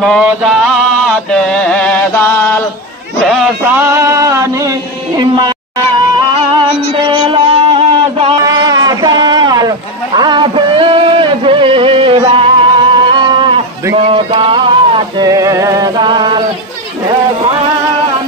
মোজাতে দাল শেষানি ইমান দেলা দাল আপে জীবা মোজাতে দাল শেষানি ইমান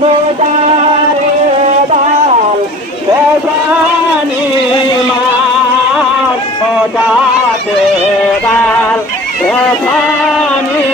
মোজাতে দাল শেষানি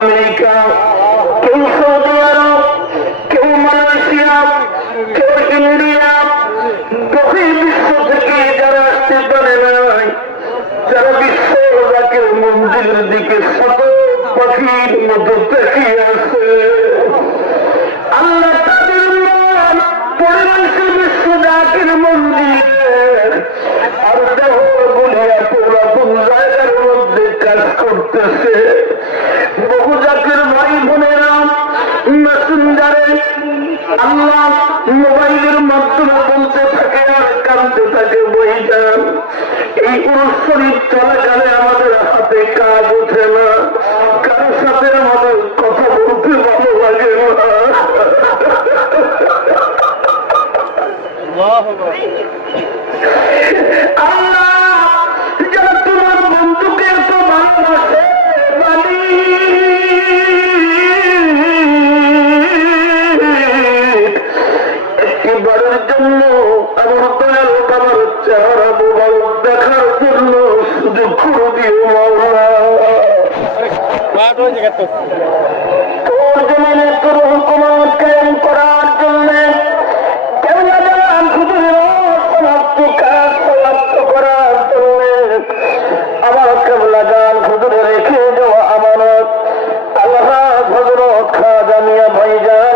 আমেরিকা, কেউ সৌদি আরব, কেউ মালয়েশিয়া, কেউ ইন্ডিয়া, বহির্বিশ্ব থেকে যারা আসতে পারে নাই, যারা বিশ্ব জাকের মন্দিরের দিকে শত পাখির মতো তাকিয়ে আছে, আল্লাহ তাদের মন পরিবেশের বিশ্ব জাকের মন্দির আর দেহ বলিয়া পুরাতন জায়গার মধ্যে কাজ করতেছে। বহু জাতির ভাই বোনেরা মেসেঞ্জারে আল্লাহ মোবাইলের মাধ্যমে বলতে থাকে আর কাঁদতে থাকে বইটান। এই পুরুষ শরীর চলাকালে আমাদের হাতে কাজ ওঠে না, কারো সাথে আমাদের কথা বলতে ভালো লাগে না। আল্লাহ যারা তোমার বন্ধুকে এত ভালোবাসে একটিবারের জন্য আমার দয়াল বাবার চেহারা মোবারক দেখার জন্য সুযোগ করে দিও মাওলা। তোর জমিনে তোর হুকুমত কায়েম করার জন্য সমাপ্তি কাজ সমাপ্ত করার জন্য আমার কেবলা গান হুজুরে রেখে দেওয়া আমানত আল্লাহ হযরত খাজা মিয়া ভাইজান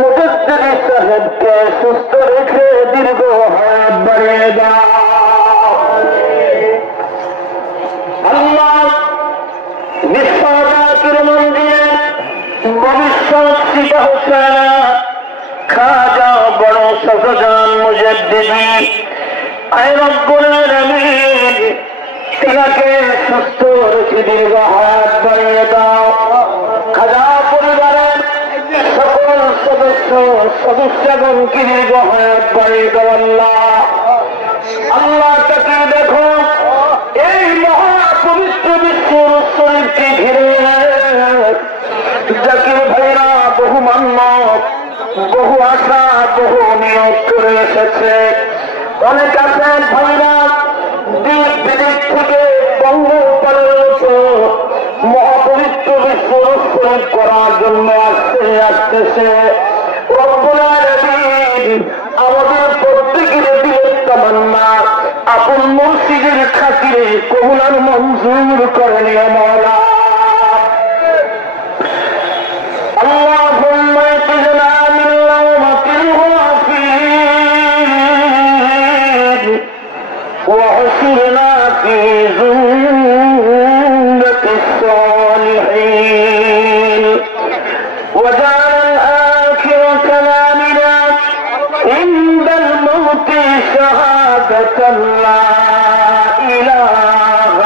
মুজাদ্দিদ সাহেবকে সুস্থ রেখে দীর্ঘ হায়াত বাড়িয়ে দাও। আল্লাহ বিশ্বজাতির মন্দিরে ভবিষ্যৎ সিপাহ সেনা খাজা বড় শাহজাহান মুজাদ্দিদি আয় রব্বুল আলামিন তিনাকে সুস্থ রেখে দীর্ঘ হায়াত বাড়িয়ে দাও। খাজা পরিবারের সকল সদস্যগণকে দীর্ঘ হায়াত বাড়িয়ে দাও। আল্লাহ তাকে দেখো এই মহা পবিত্র বিশ্বের এসেছে। অনেক আছেন ভাইরা দিক বিদিক থেকে বঙ্গোপসাগরের মতো মহাপবিত্র বিশ্ব শরীফ করার জন্য আসতেছে। রব্বুল আলামিন আমাদের প্রত্যেকের দিলের তামান্না আপন মুর্শিদের খাতিরে কবুল মঞ্জুর করে নিয়ে মওলা। اللهم اجعلنا من لومة الغافلين واحشرنا في زمرة الصالحين واجعل آخر كلامنا عند الموت شهادة لا إله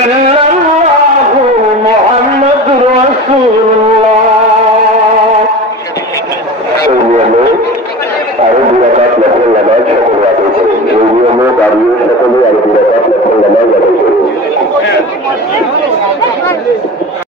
إلا الله محمد رسول الله। আরো 2 রাকাত নফল নামাজ সকলে আদায় করেন। এই নিয়মে দাঁড়িয়ে সকলে